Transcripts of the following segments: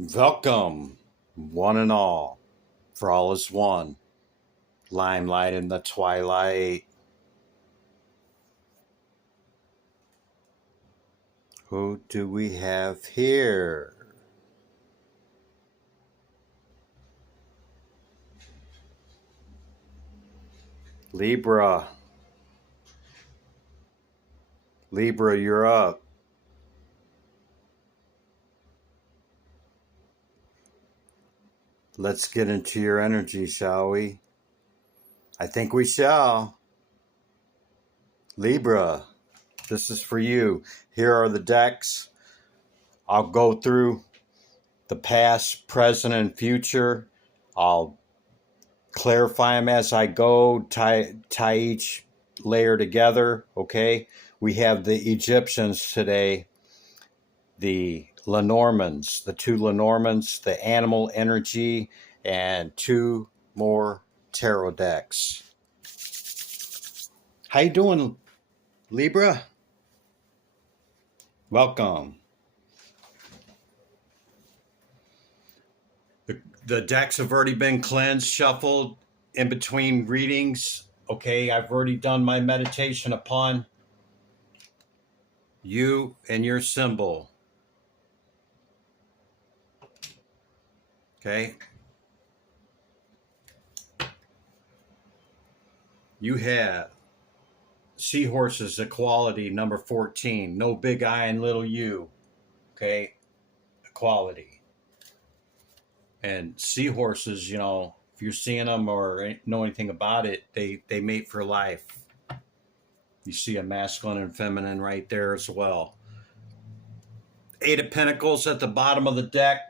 Welcome, one and all, for all is one. Limelight in the twilight. Who do we have here? Libra. Libra, you're up. Let's get into your energy, shall we? I think we shall. Libra, this is for you. Here are the decks. I'll go through the past, present, and future. I'll clarify them as I go, tie each layer together, okay? We have the Egyptians today, the Lenormands, the two Lenormands, the animal energy, and two more tarot decks. How you doing, Libra? Welcome. The decks have already been cleansed, shuffled in between readings. Okay, I've already done my meditation upon you and your symbol. Okay. You have seahorses, equality, number 14. No big I and little u. Okay. Equality. And seahorses, if you're seeing them or know anything about it, they mate for life. You see a masculine and feminine right there as well. Eight of Pentacles at the bottom of the deck.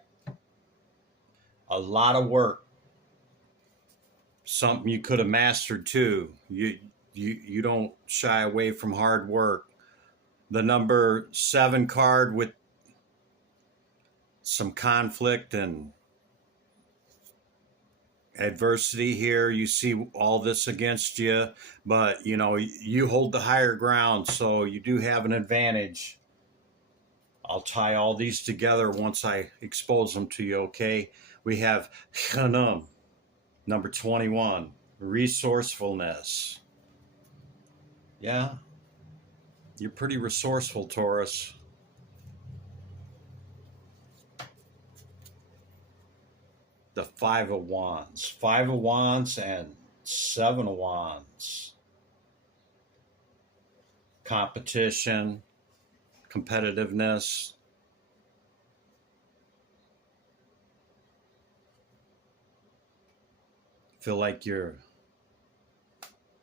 A lot of work. Something you could have mastered too. You don't shy away from hard work. The number 7 card with some conflict and adversity here. You see all this against you, but you hold the higher ground, so you do have an advantage. I'll tie all these together once I expose them to you, okay? We have Hanum, number 21, resourcefulness. Yeah, you're pretty resourceful, Taurus. The 5 of Wands. 5 of Wands and 7 of Wands. Competition, competitiveness. Feel like you're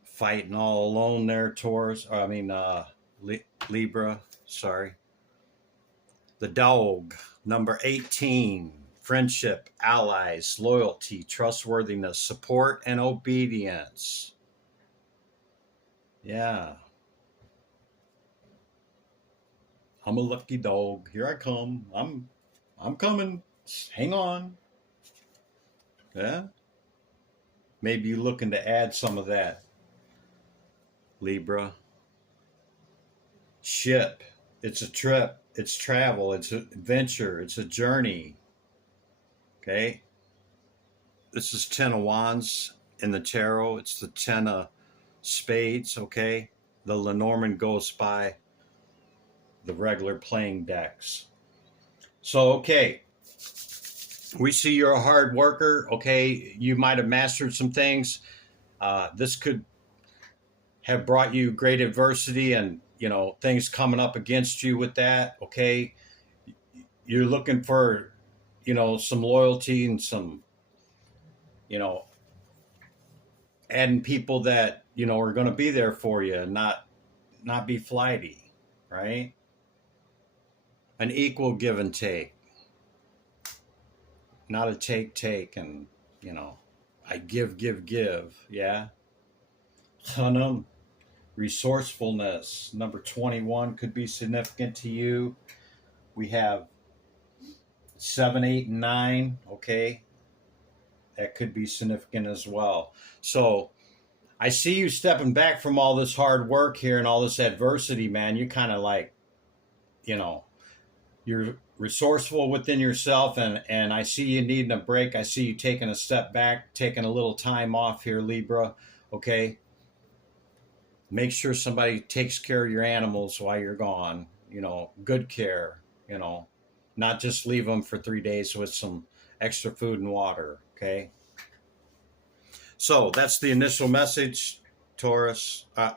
fighting all alone there, Taurus. Libra, sorry. The dog, number 18. Friendship, allies, loyalty, trustworthiness, support, and obedience. Yeah. I'm a lucky dog. Here I come. I'm coming. Hang on. Yeah. Maybe you're looking to add some of that, Libra. Ship. It's a trip. It's travel. It's an adventure. It's a journey. Okay. This is 10 of Wands in the tarot. It's the 10 of Spades. Okay. The Lenormand goes by the regular playing decks. So, okay. We see you're a hard worker. Okay. You might have mastered some things. This could have brought you great adversity and, things coming up against you with that. Okay. You're looking for, some loyalty and some, adding people that, are going to be there for you and not be flighty, right? An equal give and take. Not a take, and, I give. Yeah. Resourcefulness, number 21 could be significant to you. We have 7, 8, and 9. Okay. That could be significant as well. So I see you stepping back from all this hard work here and all this adversity, man. You're kind of like, you're resourceful within yourself, and I see you needing a break. I see you taking a step back, taking a little time off here, Libra. Okay, make sure somebody takes care of your animals while you're gone. Good care. Not just leave them for 3 days with some extra food and water. Okay, so that's the initial message, Taurus. I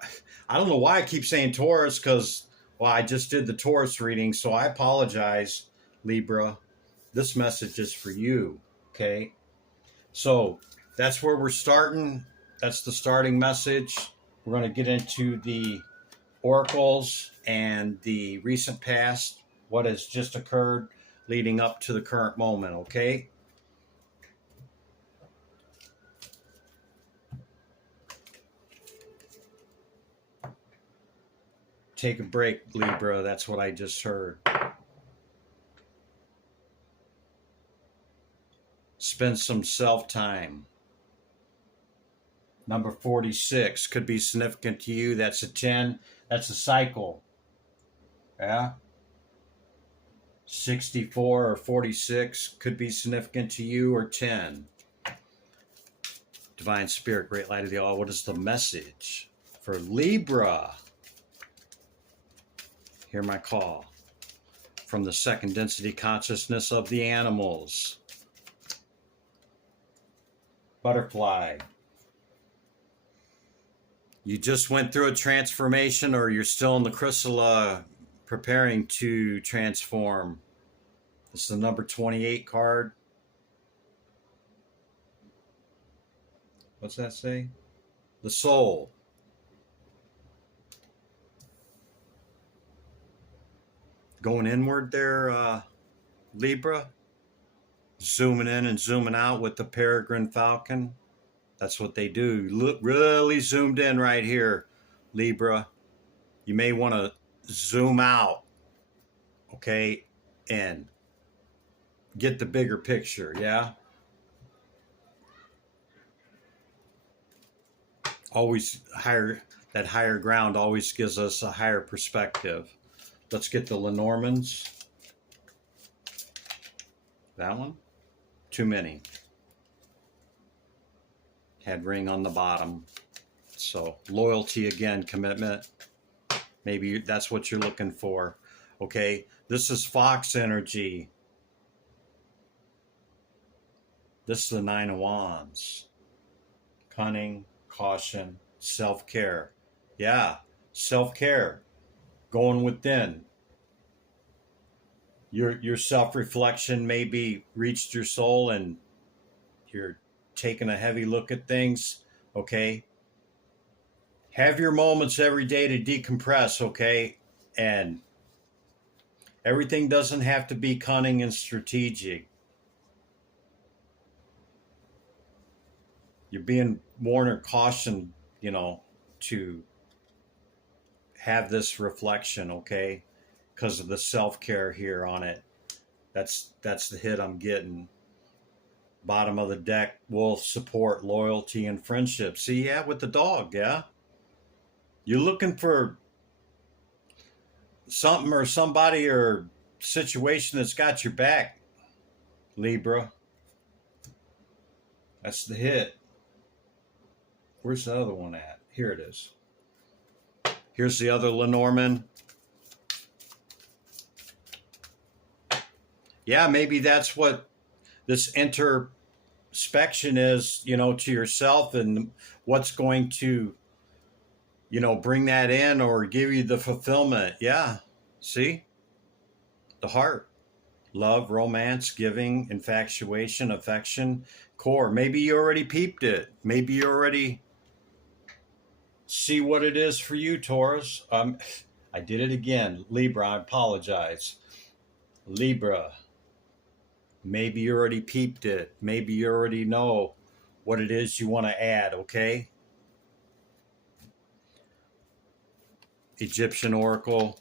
don't know why I keep saying Taurus, because, well, I just did the Taurus reading, so I apologize, Libra. This message is for you, okay? So that's where we're starting. That's the starting message. We're going to get into the oracles and the recent past, what has just occurred leading up to the current moment, okay? Take a break, Libra. That's what I just heard. Spend some self-time. Number 46 could be significant to you. That's a 10. That's a cycle. Yeah. 64 or 46 could be significant to you, or 10. Divine Spirit, Great Light of the All. What is the message for Libra? Hear my call from the second density consciousness of the animals. Butterfly. You just went through a transformation, or you're still in the chrysalis preparing to transform. This is the number 28 card. What's that say? The soul. Going inward there, Libra. Zooming in and zooming out with the peregrine falcon. That's what they do. Look, really zoomed in right here, Libra. You may want to zoom out, okay, and get the bigger picture, yeah? Always that higher ground always gives us a higher perspective. Let's get the Lenormands. That one? Too many. Had ring on the bottom. So loyalty again, commitment. Maybe that's what you're looking for. Okay, this is Fox energy. This is the Nine of Wands. Cunning, caution, self-care. Yeah, self-care. Going within. Your self-reflection maybe reached your soul and you're taking a heavy look at things, okay? Have your moments every day to decompress, okay? And everything doesn't have to be cunning and strategic. You're being warned or cautioned, to have this reflection, okay? Because of the self-care here on it. That's the hit I'm getting. Bottom of the deck, wolf, support, loyalty, and friendship. See, yeah, with the dog, yeah? You're looking for something or somebody or situation that's got your back, Libra. That's the hit. Where's the other one at? Here it is. Here's the other Lenormand. Yeah, maybe that's what this introspection is, to yourself, and what's going to, bring that in or give you the fulfillment. Yeah. See? The heart. Love, romance, giving, infatuation, affection, core. Maybe you already peeped it. Maybe you already see what it is for you, Taurus. I did it again. Libra, I apologize. Libra. Maybe you already peeped it. Maybe you already know what it is you want to add, okay? Egyptian Oracle,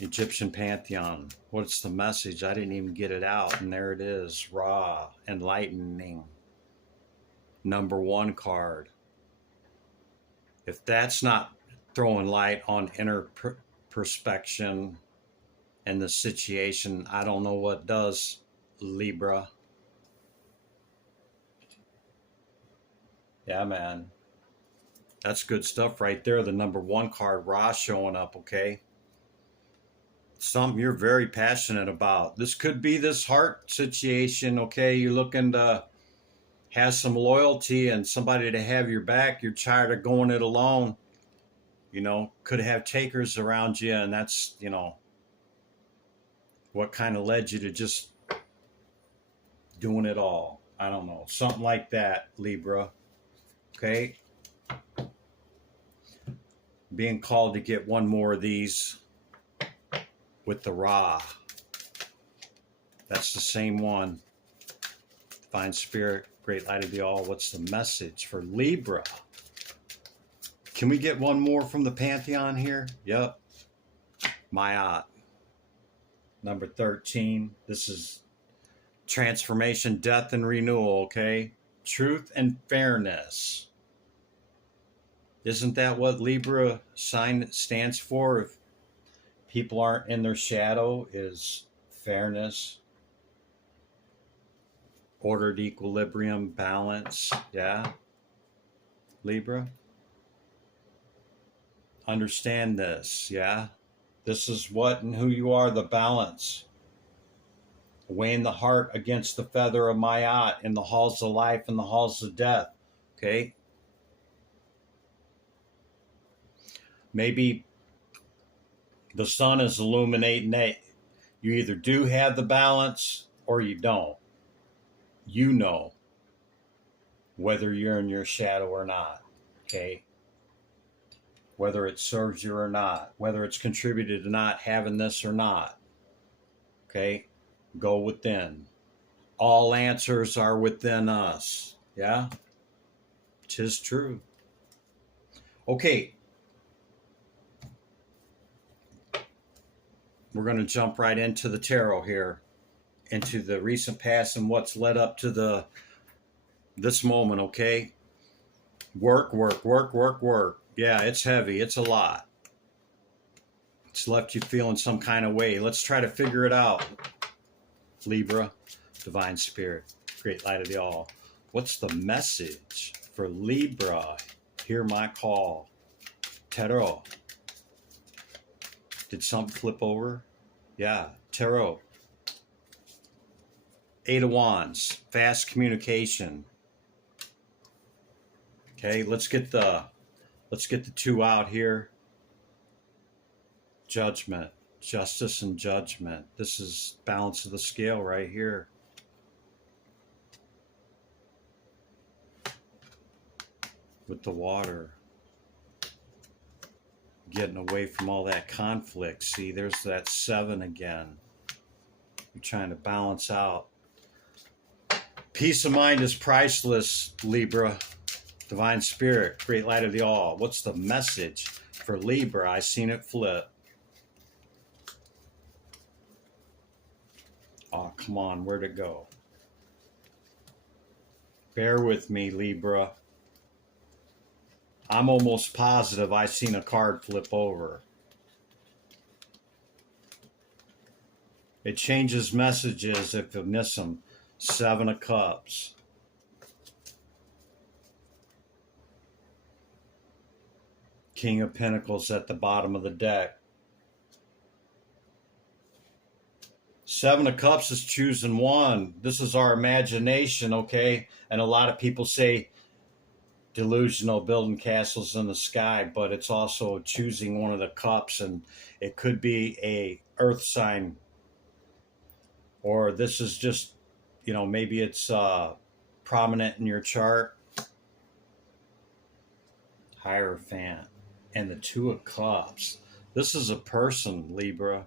Egyptian Pantheon. What's the message? I didn't even get it out, and there it is. Ra, enlightening. Number 1 card. If that's not throwing light on inner perspection and the situation. I don't know what does, Libra. Yeah, man. That's good stuff right there. The number 1 card, Ra, showing up, okay? Something you're very passionate about. This could be this heart situation, okay? You're looking to have some loyalty and somebody to have your back. You're tired of going it alone. You know, could have takers around you, and that's, you know, what kind of led you to just doing it all. I don't know. Something like that, Libra. Okay? Being called to get one more of these with the Ra. That's the same one. Divine Spirit, Great Light of the All. What's the message for Libra? Can we get one more from the Pantheon here? Yep. Mayat. Number 13. This is transformation, death, and renewal, okay? Truth and fairness. Isn't that what Libra sign stands for? If people aren't in their shadow, is fairness, ordered equilibrium, balance. Yeah, Libra. Understand this, yeah? This is what and who you are, the balance. Weighing the heart against the feather of Mayat in the halls of life and the halls of death, okay? Maybe the sun is illuminating that you either do have the balance or you don't. You know whether you're in your shadow or not, okay? Whether it serves you or not, whether it's contributed to not having this or not, okay? Go within. All answers are within us, yeah? 'Tis true. Okay. We're going to jump right into the tarot here, into the recent past and what's led up to this moment, okay? Work. Yeah, it's heavy. It's a lot. It's left you feeling some kind of way. Let's try to figure it out. Libra, Divine Spirit, Great Light of the All. What's the message for Libra? Hear my call. Tarot. Did something flip over? Yeah, Tarot. 8 of Wands, fast communication. Okay, let's get the 2 out here. Judgment, justice and judgment. This is balance of the scale right here. With the water. Getting away from all that conflict. See, there's that 7 again. You're trying to balance out. Peace of mind is priceless, Libra. Divine Spirit, Great Light of the All. What's the message for Libra? I seen it flip. Oh, come on, where'd it go? Bear with me, Libra. I'm almost positive I seen a card flip over. It changes messages if you miss them. 7 of Cups. King of Pentacles at the bottom of the deck. 7 of Cups is choosing one. This is our imagination, okay? And a lot of people say delusional, building castles in the sky, but it's also choosing one of the cups, and it could be a earth sign, or this is just, you know, maybe it's prominent in your chart. Hierophant and the 2 of Cups. This is a person, Libra.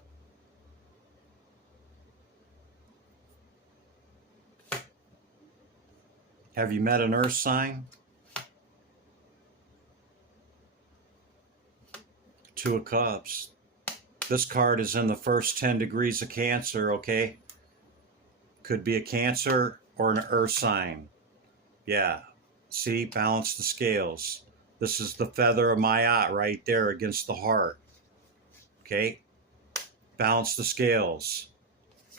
Have you met an earth sign? 2 of Cups. This card is in the first 10 degrees of Cancer, okay? Could be a Cancer or an earth sign. Yeah. See, balance the scales. This is the feather of Mayat right there against the heart. Okay? Balance the scales.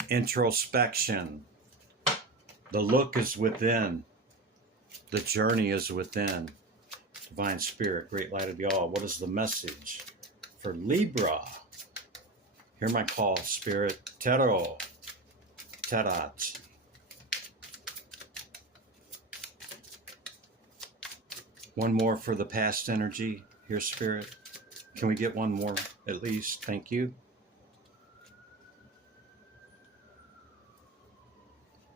Introspection. The look is within. The journey is within. Divine Spirit, great light of the all. What is the message for Libra? Hear my call, Spirit. Tarot. Tarat. One more for the past energy. Here, Spirit. Can we get one more at least? Thank you.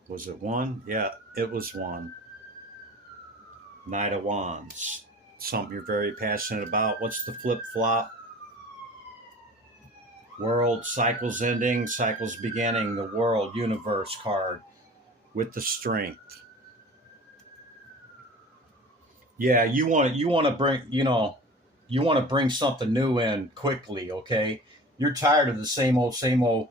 Was it one? Yeah, it was one. Knight of Wands. Something you're very passionate about. What's the flip-flop? World, cycles ending, cycles beginning. The World, Universe card with the Strength. Yeah, you want to bring, you want to bring something new in quickly, okay? You're tired of the same old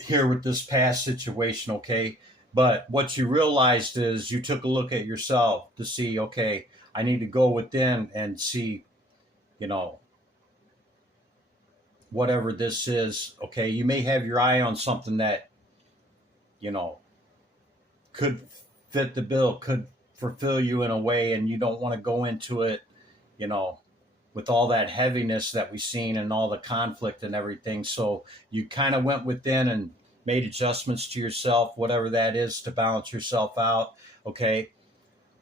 here with this past situation, okay? But what you realized is you took a look at yourself to see, okay, I need to go within and see, whatever this is, okay? You may have your eye on something that, could fit the bill, could fulfill you in a way, and you don't want to go into it, with all that heaviness that we've seen and all the conflict and everything. So you kind of went within and made adjustments to yourself, whatever that is, to balance yourself out, okay?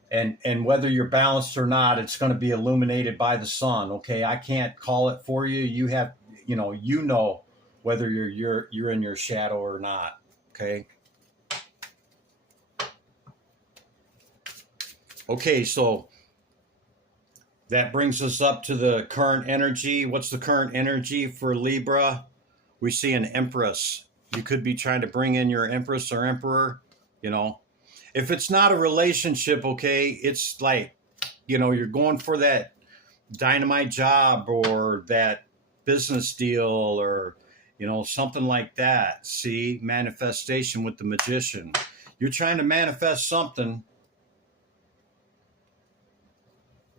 And whether you're balanced or not, it's going to be illuminated by the sun, okay? I can't call it for you. You have, whether you're in your shadow or not, okay? Okay, so that brings us up to the current energy. What's the current energy for Libra? We see an Empress. You could be trying to bring in your Empress or Emperor, If it's not a relationship, okay, it's like, you're going for that dynamite job or that business deal or, something like that. See, manifestation with the Magician. You're trying to manifest something.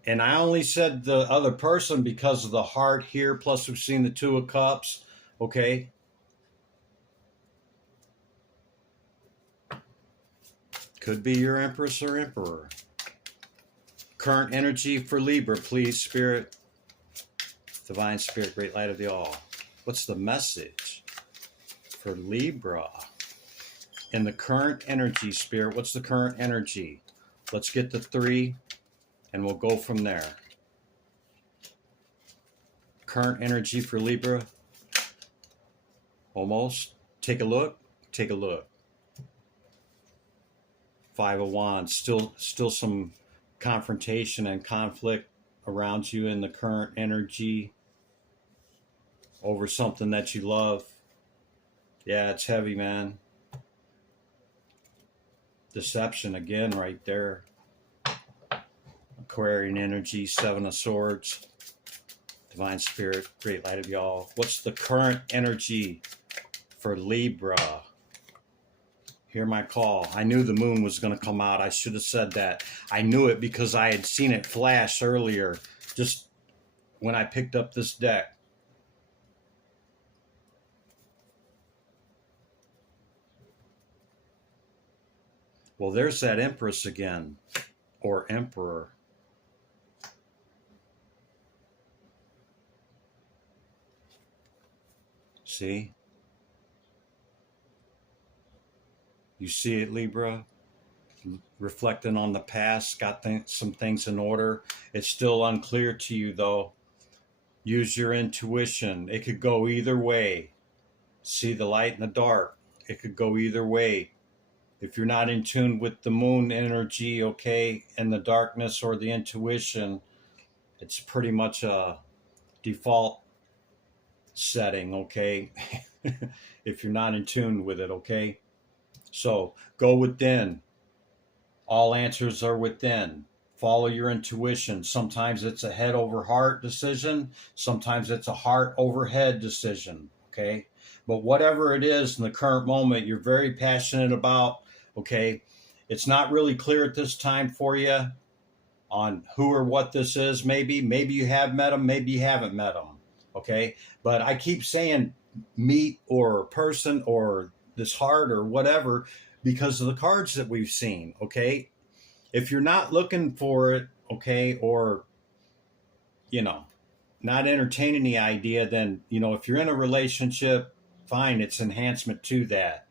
And I only said the other person because of the heart here, plus we've seen the Two of Cups, okay? Could be your Empress or Emperor. Current energy for Libra, please, Spirit. Divine Spirit, great light of the all. What's the message for Libra? In the current energy, Spirit, what's the current energy? Let's get the 3. And we'll go from there. Current energy for Libra. Almost. Take a look. Take a look. 5 of Wands. Still some confrontation and conflict around you in the current energy over something that you love. Yeah, it's heavy, man. Deception again right there. Aquarian energy, 7 of Swords. Divine Spirit, great light of y'all. What's the current energy for Libra? Hear my call. I knew the moon was going to come out. I should have said that. I knew it because I had seen it flash earlier, just when I picked up this deck. Well, there's that Empress again, or Emperor. See? You see it, Libra? Reflecting on the past, got some things in order. It's still unclear to you, though. Use your intuition. It could go either way. See the light and the dark. It could go either way. If you're not in tune with the moon energy, okay, and the darkness or the intuition, it's pretty much a default setting, okay? If you're not in tune with it, okay? So go within. All answers are within. Follow your intuition. Sometimes it's a head over heart decision. Sometimes it's a heart over head decision, okay? But whatever it is in the current moment you're very passionate about, okay, it's not really clear at this time for you on who or what this is. Maybe you have met them, maybe you haven't met them, okay? But I keep saying meet or person or this heart or whatever because of the cards that we've seen, okay? If you're not looking for it, okay, or, you know, not entertaining the idea, then, you know, if you're in a relationship, fine, it's enhancement to that.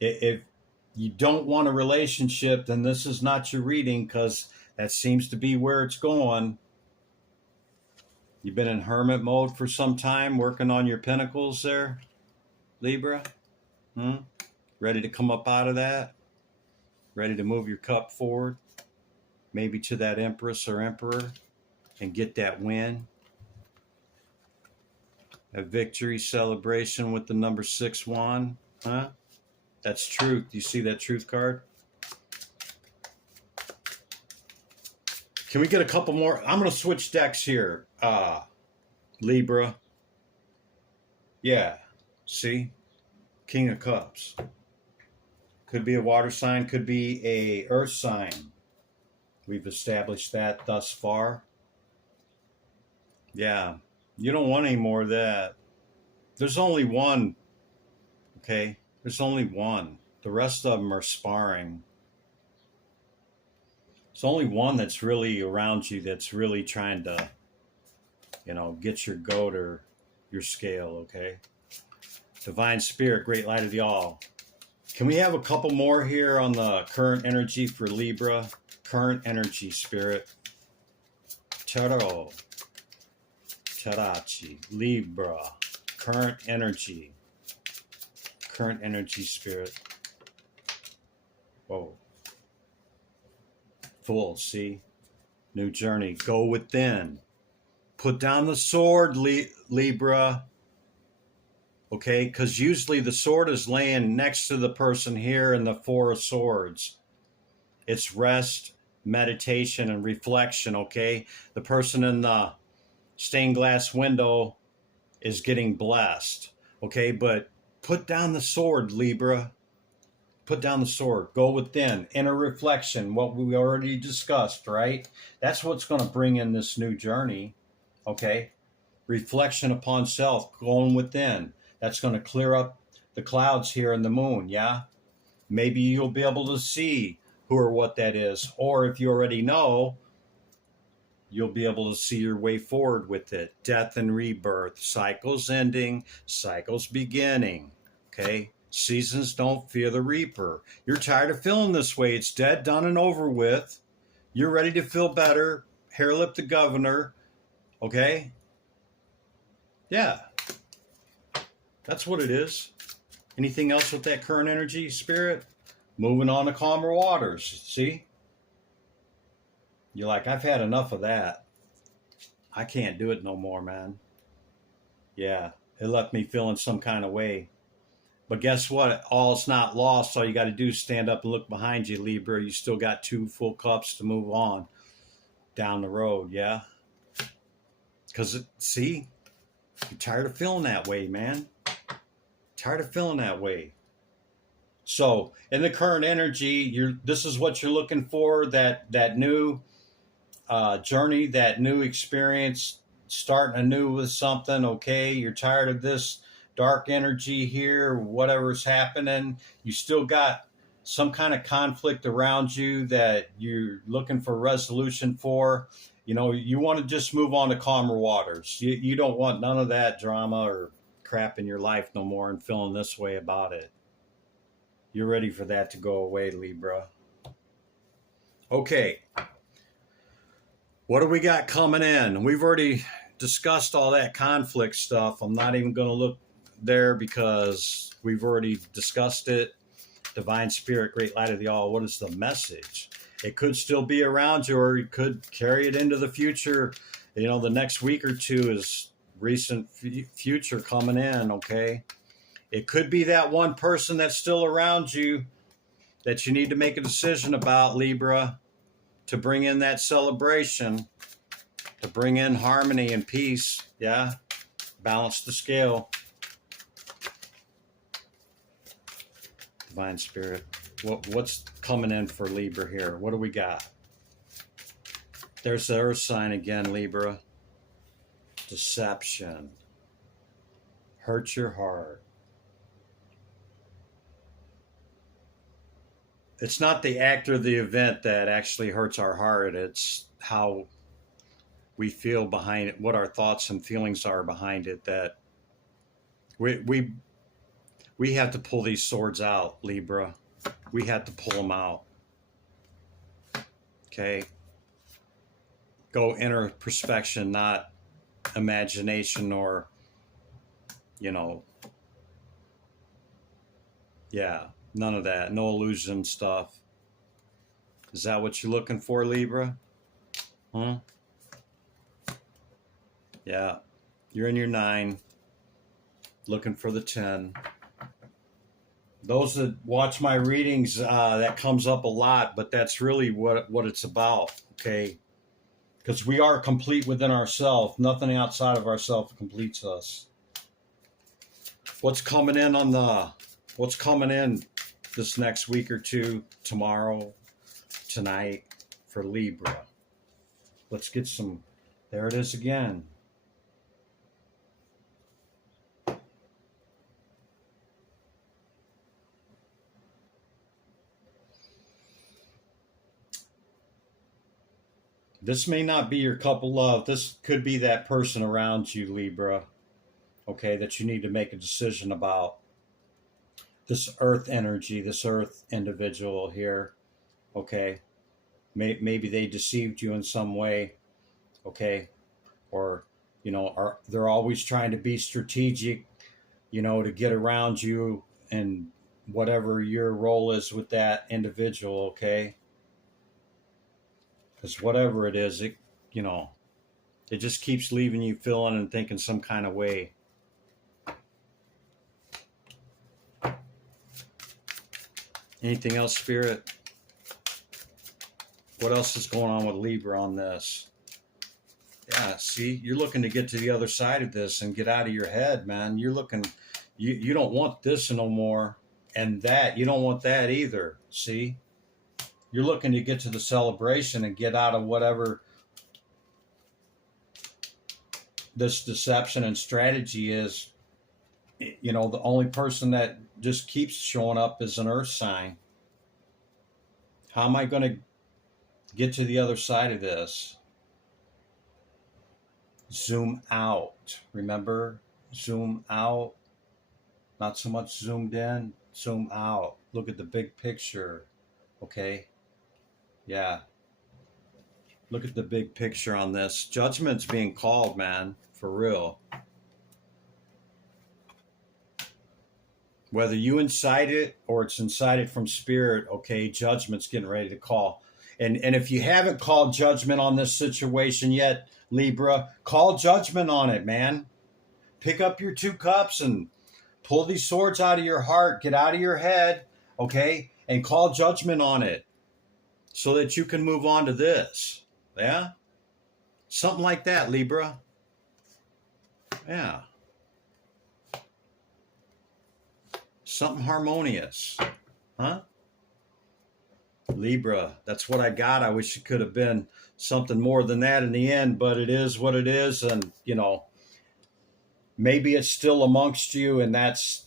If you don't want a relationship, then this is not your reading because that seems to be where it's going. You've been in hermit mode for some time, working on your pentacles there, Libra. Ready to come up out of that? Ready to move your cup forward? Maybe to that Empress or Emperor and get that win? A victory celebration with the number 6 wand? Huh? That's truth. You see that truth card? Can we get a couple more? I'm going to switch decks here. Libra. Yeah. See? King of Cups. Could be a water sign, could be a earth sign. We've established that thus far. Yeah. You don't want any more of that. There's only one. Okay? There's only one. The rest of them are sparring. There's only one that's really around you that's really trying to, you know, get your goat or your scale, okay? Divine Spirit, Great Light of the All. Can we have a couple more here on the current energy for Libra? Current energy, Spirit. Tarot. Tarachi. Libra. Current energy. Current energy, Spirit. Whoa. Full, see? New journey. Go within. Put down the sword, Libra. Okay, because usually the sword is laying next to the person here in the Four of Swords. It's rest, meditation, and reflection, okay? The person in the stained glass window is getting blessed, okay? But put down the sword, Libra. Put down the sword. Go within. Inner reflection, what we already discussed, right? That's what's going to bring in this new journey, okay? Reflection upon self, going within. That's going to clear up the clouds here in the moon, yeah? Maybe you'll be able to see who or what that is. Or if you already know, you'll be able to see your way forward with it. Death and rebirth, cycles ending, cycles beginning, okay? Seasons don't fear the reaper. You're tired of feeling this way. It's dead, done, and over with. You're ready to feel better. Hair lip the governor, okay? Yeah. That's what it is. Anything else with that current energy, Spirit? Moving on to calmer waters. See? You're like, I've had enough of that. I can't do it no more, man. Yeah, it left me feeling some kind of way. But guess what? All's not lost. All you got to do is stand up and look behind you, Libra. You still got 2 full cups to move on down the road, yeah? Because, see? You're tired of feeling that way, man. Tired of feeling that way. So, in the current energy, this is what you're looking for, that new journey, that new experience, starting anew with something, okay? You're tired of this dark energy here, whatever's happening. You still got some kind of conflict around you that you're looking for resolution for. You know, you want to just move on to calmer waters. You don't want none of that drama or crap in your life no more and feeling this way about it. You're ready for that to go away, Libra. Okay. What do we got coming in? We've already discussed all that conflict stuff. I'm not even going to look there because we've already discussed it. Divine Spirit, Great Light of the All. What is the message? It could still be around you, or you could carry it into the future. You know, the next week or two is recent future coming in, okay? It could be that one person that's still around you that you need to make a decision about, Libra, to bring in that celebration, to bring in harmony and peace, yeah? Balance the scale. Divine Spirit, what's coming in for Libra here? What do we got? There's the Earth sign again, Libra. Deception. hurt your heart. It's not the act or the event that actually hurts our heart. It's how we feel behind it, what our thoughts and feelings are behind it, that we we we have to pull these swords out, Libra. We have to pull them out. Okay? Go inner perspection, not imagination or, you know, yeah, none of that. No illusion stuff. Is that what you're looking for, Libra? Huh? Yeah. You're in your 9, looking for the 10. Those that watch my readings, that comes up a lot, but that's really what it's about, okay? Because we are complete within ourselves. Nothing outside of ourselves completes us. What's coming in this next week or two, tomorrow, tonight, for Libra? Let's get some, there it is again. This may not be your cup of love. This could be that person around you, Libra, okay, that you need to make a decision about. This earth energy, this earth individual here, okay? Maybe they deceived you in some way, okay? Or, they're always trying to be strategic, to get around you and whatever your role is with that individual, okay? Because whatever it is, it just keeps leaving you feeling and thinking some kind of way. Anything else, Spirit? What else is going on with Libra on this? Yeah, see, you're looking to get to the other side of this and get out of your head, man. You're looking, you don't want this no more, and that, you don't want that either, see? You're looking to get to the celebration and get out of whatever this deception and strategy is. The only person that just keeps showing up is an earth sign. How am I going to get to the other side of this? Zoom out. Remember? Zoom out. Not so much zoomed in. Zoom out. Look at the big picture. Okay? Yeah. Look at the big picture on this. Judgment's being called, man. For real. Whether you incite it or it's incited from spirit, okay, judgment's getting ready to call. And if you haven't called judgment on this situation yet, Libra, call judgment on it, man. Pick up your 2 cups and pull these swords out of your heart. Get out of your head, okay, and call judgment on it so that you can move on to this. Yeah? Something like that, Libra. Yeah. Something harmonious. Huh? Libra, that's what I got. I wish it could have been something more than that in the end, but it is what it is. And, maybe it's still amongst you, and that's,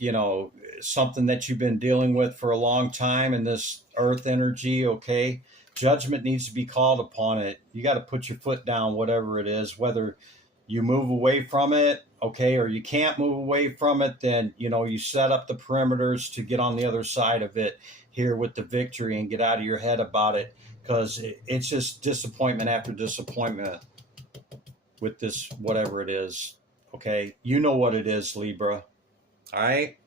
something that you've been dealing with for a long time in this earth energy, okay? Judgment needs to be called upon it. You got to put your foot down, whatever it is, whether you move away from it, okay, or you can't move away from it, then, you set up the perimeters to get on the other side of it here with the victory and get out of your head about it, because it's just disappointment after disappointment with this, whatever it is, okay? You know what it is, Libra, all right?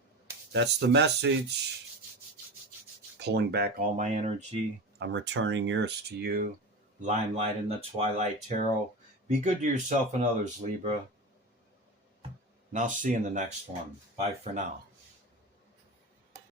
That's the message. Pulling back all my energy. I'm returning yours to you. Limelight in the Twilight Tarot. Be good to yourself and others, Libra. And I'll see you in the next one. Bye for now.